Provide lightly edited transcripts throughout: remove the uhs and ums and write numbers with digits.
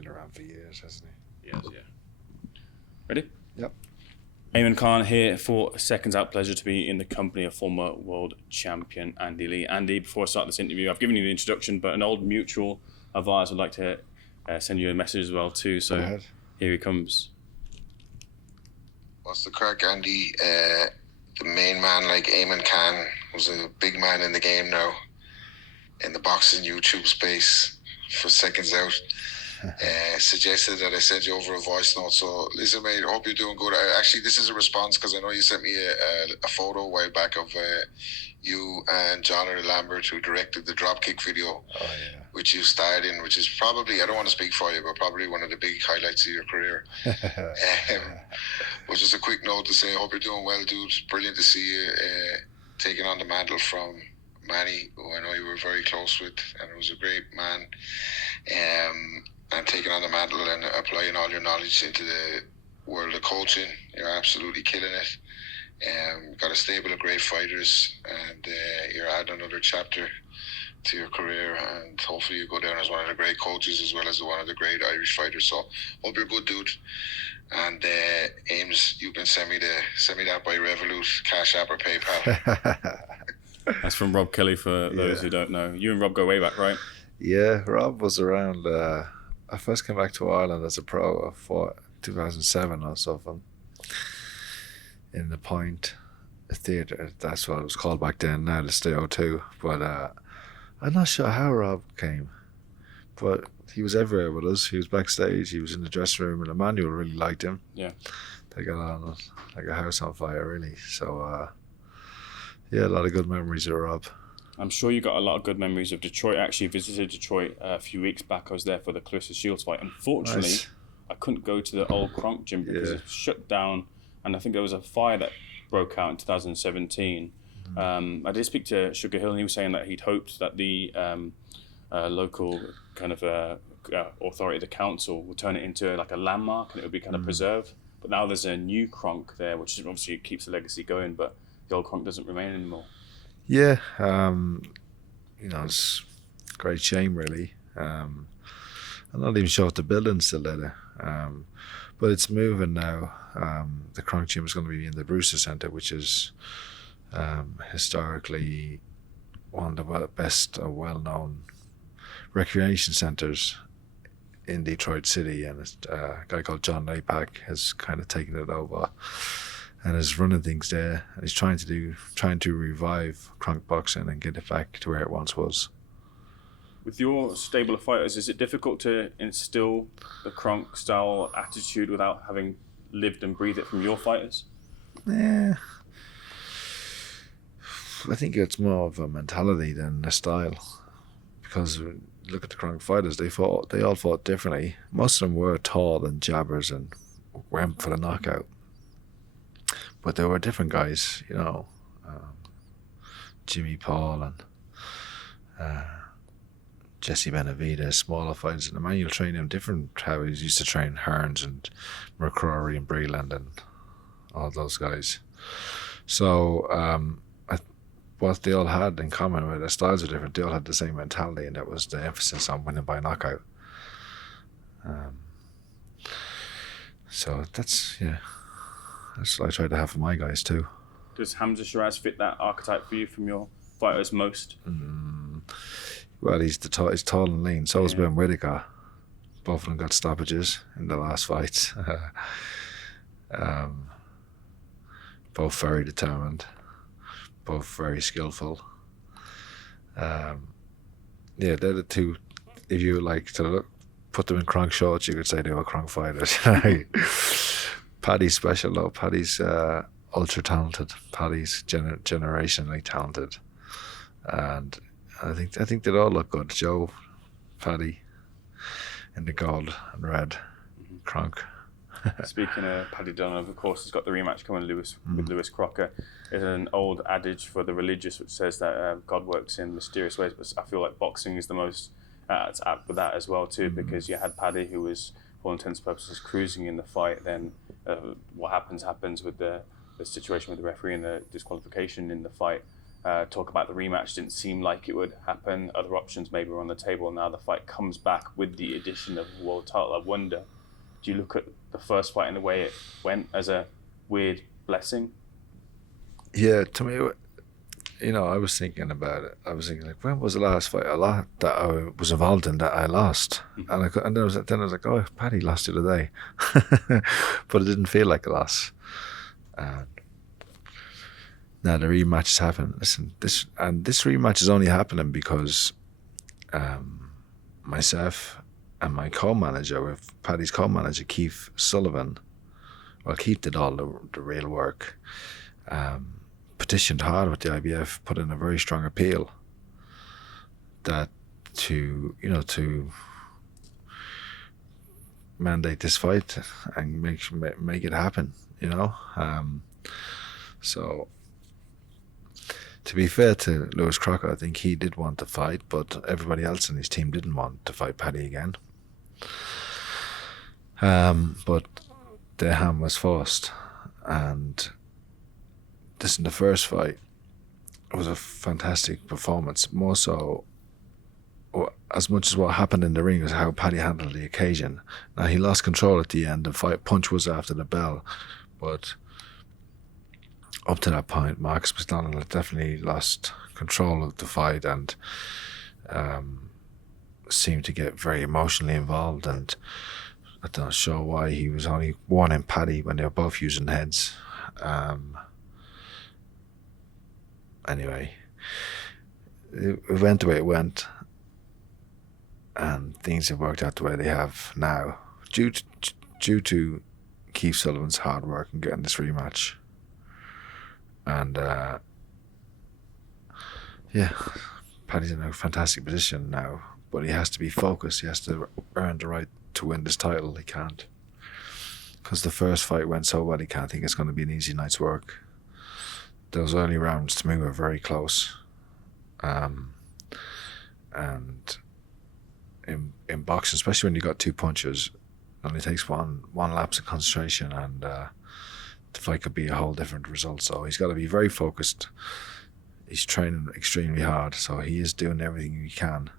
been around for years, hasn't he? Yes, yeah. Ready? Yep. Eamon Khan here for Seconds Out. Pleasure to be in the company of former world champion Andy Lee. Andy, before I start this interview, I've given you the introduction, but an old mutual of ours would like to send you a message as well too. So here he comes. What's the crack, Andy? The main man like Eamon Khan, who's a big man in the game now, in the boxing YouTube space for Seconds Out. Suggested that I send you over a voice note. So listen, mate, hope you're doing good. Actually, this is a response because I know you sent me a photo a while back of you and John Lambert, who directed the dropkick video, which you starred in, which is probably, I don't want to speak for you, but probably one of the big highlights of your career. But just a quick note to say, I hope you're doing well, dude. Brilliant to see you taking on the mantle from Manny, who I know you were very close with, and was a great man. And taking on the mantle and applying all your knowledge into the world of coaching. You're absolutely killing it. Got a stable of great fighters, and you're adding another chapter to your career, and hopefully you go down as one of the great coaches as well as one of the great Irish fighters. So hope you're good, dude. And Ames, you can send me that by Revolut, Cash App or PayPal. That's from Rob Kelly for those who don't know. You and Rob go way back, right? Yeah, Rob was around. I first came back to Ireland as a pro for 2007 or something in the Point Theatre. That's what it was called back then. Now the Studio 2. But I'm not sure how Rob came, but he was everywhere with us. He was backstage. He was in the dressing room, and Emmanuel really liked him. Yeah, they got on like a house on fire, really. So yeah, a lot of good memories of Rob. I'm sure you got a lot of good memories of Detroit. I actually visited Detroit a few weeks back. I was there for the Clarissa Shields fight. Unfortunately, I couldn't go to the old Kronk gym because it shut down, and I think there was a fire that broke out in 2017. I did speak to Sugar Hill, and he was saying that he'd hoped that the local kind of authority, the council, would turn it into like a landmark and it would be kind of preserved. But now there's a new Kronk there, which obviously keeps the legacy going, but the old Kronk doesn't remain anymore. Yeah, it's a great shame, really. I'm not even sure if the building's still there, but it's moving now. The Kronk Gym is going to be in the Brewster Centre, which is historically one of the best well-known recreation centres in Detroit City, and a guy called John Napak has kind of taken it over and is running things there, and he's trying to revive Kronk boxing and get it back to where it once was. With your stable of fighters, is it difficult to instill the Kronk style attitude without having lived and breathed it from your fighters? Yeah, I think it's more of a mentality than a style, because look at the Kronk fighters, they all fought differently. Most of them were tall and jabbers and went for the knockout. But there were different guys, Jimmy Paul and Jesse Benavidez, smaller fighters, and Emmanuel trained him different how he used to train Hearns and McCrory and Breland and all those guys. So what they all had in common, where their styles are different, they all had the same mentality, and that was the emphasis on winning by knockout. So that's what I try to have for my guys too. Does Hamzah Sheeraz fit that archetype for you from your fighters most? Well, he's tall and lean. So has Ben Whittaker. Both of them got stoppages in the last fights. Both very determined. Both very skillful. They're the two. If you like to put them in Kronk shorts, you could say they were Kronk fighters. Paddy's special though. Paddy's ultra talented. Paddy's generationally talented, and I think they all look good. Joe, Paddy, in the gold and red, Kronk. Speaking of Paddy Donovan, of course, he's got the rematch coming with Lewis Crocker. There's an old adage for the religious which says that God works in mysterious ways, but I feel like boxing is the most it's apt with that as well too, because you had Paddy, who was, for all intents and purposes, cruising in the fight. Then what happens with the situation with the referee and the disqualification in the fight. talk about the rematch. Didn't seem like it would happen. Other options maybe were on the table. Now the fight comes back with the addition of a world title. I wonder, do you look at the first fight and the way it went as a weird blessing? Yeah, to me, I was thinking about it. I was thinking, like, when was the last fight that I was involved in that I lost? And then I was like, oh, Paddy lost the other day. But it didn't feel like a loss. Now the rematch is happening. Listen, this rematch is only happening because myself and my co-manager, with Paddy's co-manager, Keith Sullivan, well, Keith did all the real work, petitioned hard with the IBF, put in a very strong appeal that to mandate this fight and make it happen, so to be fair to Lewis Crocker, I think he did want to fight, but everybody else in his team didn't want to fight Paddy again. But the hand was forced, and this in the first fight, it was a fantastic performance. More so, as much as what happened in the ring was how Paddy handled the occasion. Now, he lost control at the end. The fight punch was after the bell, but up to that point, Marcus McDonald had definitely lost control of the fight and seemed to get very emotionally involved. And I'm not sure why he was only warning Paddy when they were both using heads. Anyway, it went the way it went, and things have worked out the way they have now, due to Keith Sullivan's hard work in getting this rematch. And Paddy's in a fantastic position now, but he has to be focused. He has to earn the right to win this title. He can't, because the first fight went so well. He can't think it's going to be an easy night's work. Those early rounds to me were very close, and in boxing, especially when you got two punches, it only takes one lapse of concentration, and the fight could be a whole different result. So he's got to be very focused. He's training extremely hard, so he is doing everything he can,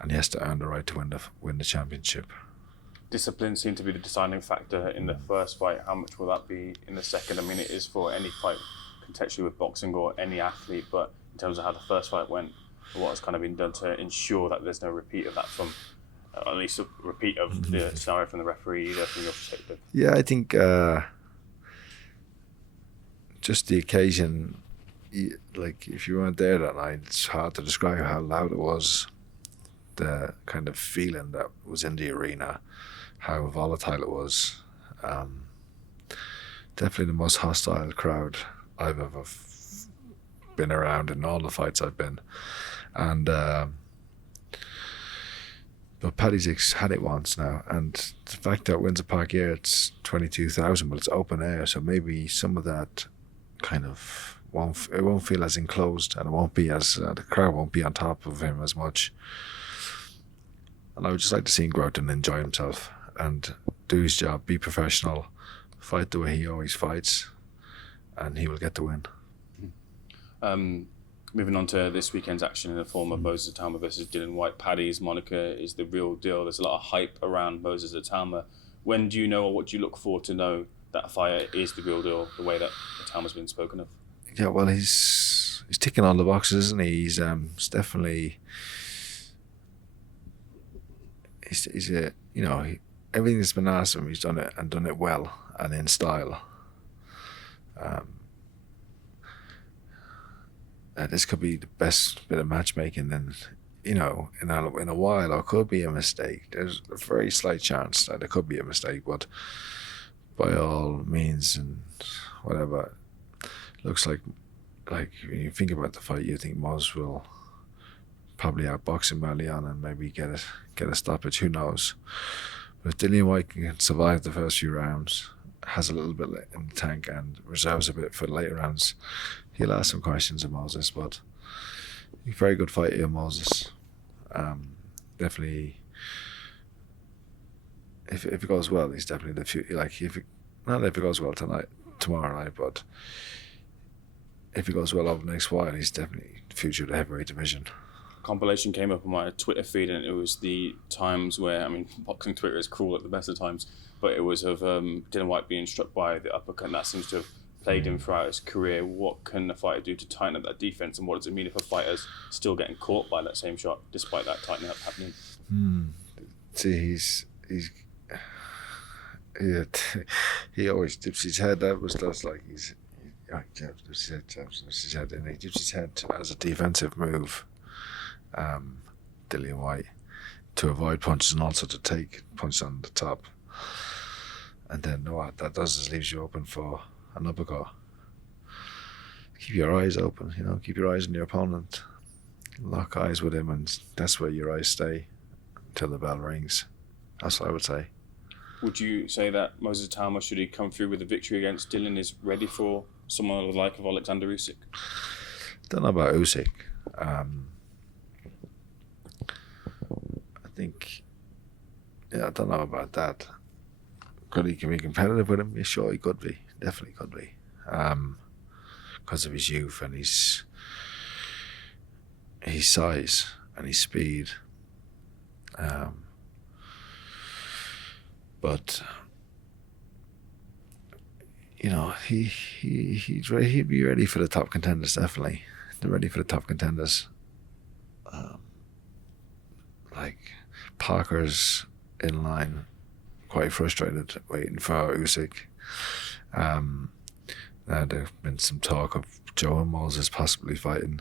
and he has to earn the right to win the championship. Discipline seemed to be the deciding factor in the first fight. How much will that be in the second? I mean, it is for any fight, contextually with boxing or any athlete, but in terms of how the first fight went, what has kind of been done to ensure that there's no repeat of that from, at least a repeat of the scenario from the referee, either from your perspective? Yeah, I think just the occasion, like if you weren't there that night, it's hard to describe how loud it was, the kind of feeling that was in the arena, how volatile it was. Definitely the most hostile crowd I've ever been around in all the fights I've been. And but Paddy's had it once now, and the fact that Windsor Park here it's 22,000, but it's open air, so maybe some of that kind of won't feel as enclosed, and it won't be as the crowd won't be on top of him as much. And I would just like to see him go out and enjoy himself and do his job, be professional, fight the way he always fights, and he will get the win. Moving on to this weekend's action in the form of Moses Itauma versus Dillian Whyte. Paddy's moniker is the real deal. There's a lot of hype around Moses Itauma. When do you know, or what do you look for to know that a fighter is the real deal, the way that Itauma's been spoken of? Yeah, well, he's ticking all the boxes, isn't he? He's definitely he's a everything that's been asked of him, he's done it, and done it well and in style. This could be the best bit of matchmaking in a while, or it could be a mistake. There's a very slight chance that it could be a mistake, but by all means and whatever, looks like when you think about the fight, you think Mos will probably outbox him early on and maybe get a stoppage. Who knows? But if Dillian Whyte can survive the first few rounds, has a little bit in the tank and reserves a bit for the later rounds, he'll ask some questions of Moses. But he's a very good fight here, Moses. Definitely, if it goes well, he's definitely the future. Like not if it goes well tomorrow night, but if he goes well over the next while, he's definitely the future of the heavyweight division. Compilation came up on my Twitter feed, and it was the times where, I mean, boxing Twitter is cruel at the best of times, but it was of Dillian Whyte being struck by the uppercut, and that seems to have plagued him throughout his career. What can a fighter do to tighten up that defense, and what does it mean if a fighter's still getting caught by that same shot, despite that tightening up happening? See, he always dips his head. That's like dips his head, and he dips his head as a defensive move. Dillian Whyte, to avoid punches and also to take punches on the top, and then what that does is leaves you open for an uppercut. Keep your eyes open, keep your eyes on your opponent, lock eyes with him, and that's where your eyes stay until the bell rings. That's what I would say. Would you say that Moses Itauma, should he come through with a victory against Dillian, is ready for someone of the like of Alexander Usyk? Don't know about Usyk. I don't know about that. Could he be competitive with him? Yeah, sure, he could be. Definitely could be. Because of his youth and his size and his speed. But he'd be ready for the top contenders. Definitely, they're ready for the top contenders. Like Parker's in line, quite frustrated, waiting for Usyk. Now there's been some talk of Joe and Moses possibly fighting.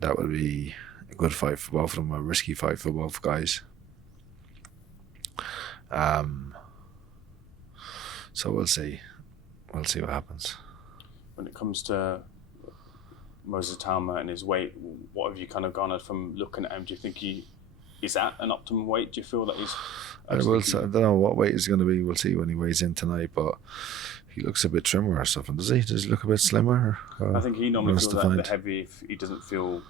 That would be a good fight for both of them, a risky fight for both guys. So we'll see. We'll see what happens. When it comes to Moses Itauma and his weight, what have you kind of garnered from looking at him? Do you think he is at an optimum weight? Do you feel that he's... I don't know what weight he's going to be. We'll see when he weighs in tonight, but he looks a bit trimmer or something, does he? Does he look a bit slimmer? I think he normally feels that the heavy, if he doesn't feel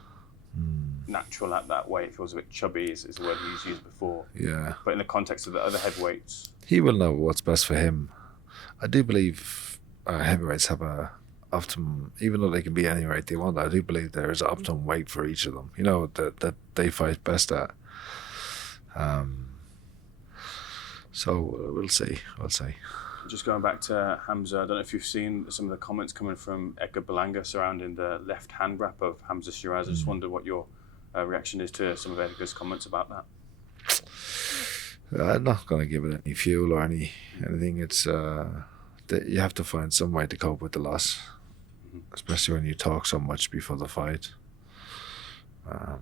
natural at that weight, feels a bit chubby, is the word he's used before. Yeah. But in the context of the other heavyweights... He will know what's best for him. I do believe heavyweights have a optimum, even though they can be any weight they want, I do believe there is an optimum weight for each of them, that they fight best at. So we'll see. Just going back to Hamzah, I don't know if you've seen some of the comments coming from Edgar Berlanga surrounding the left hand wrap of Hamzah Sheeraz. I just wonder what your reaction is to some of Edgar's comments about that. I'm not going to give it any fuel or anything. It's you have to find some way to cope with the loss, especially when you talk so much before the fight. But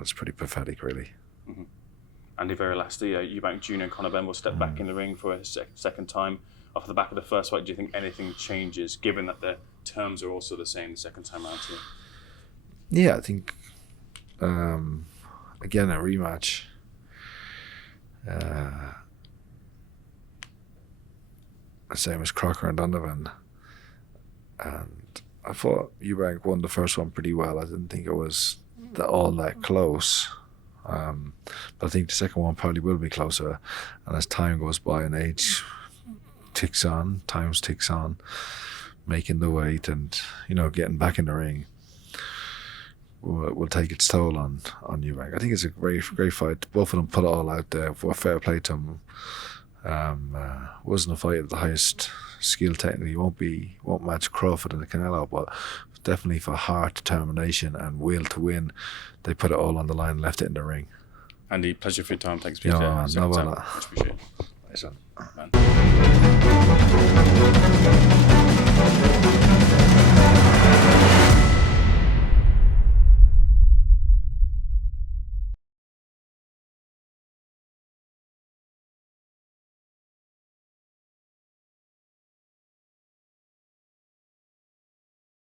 it's pretty pathetic, really. Mm-hmm. Andy, very lastly, Eubank Jr. and Conor Benn will step back in the ring for a second time. Off the back of the first fight, do you think anything changes, given that the terms are also the same the second time around too? Yeah, I think, again, a rematch. Same as Crocker and Donovan. And I thought Eubank won the first one pretty well. I didn't think it was all that close. But I think the second one probably will be closer, and as time goes by and age ticks on, making the weight and getting back in the ring will take its toll on Eubank. I think it's a great fight. Both of them put it all out there. Fair play to them. Wasn't a fight at the highest skill technically. Won't match Crawford and Canelo, but definitely for heart, determination and will to win, they put it all on the line and left it in the ring. Andy, pleasure for your time. Thanks for your time. No bother. Much appreciated. Nice one. Man.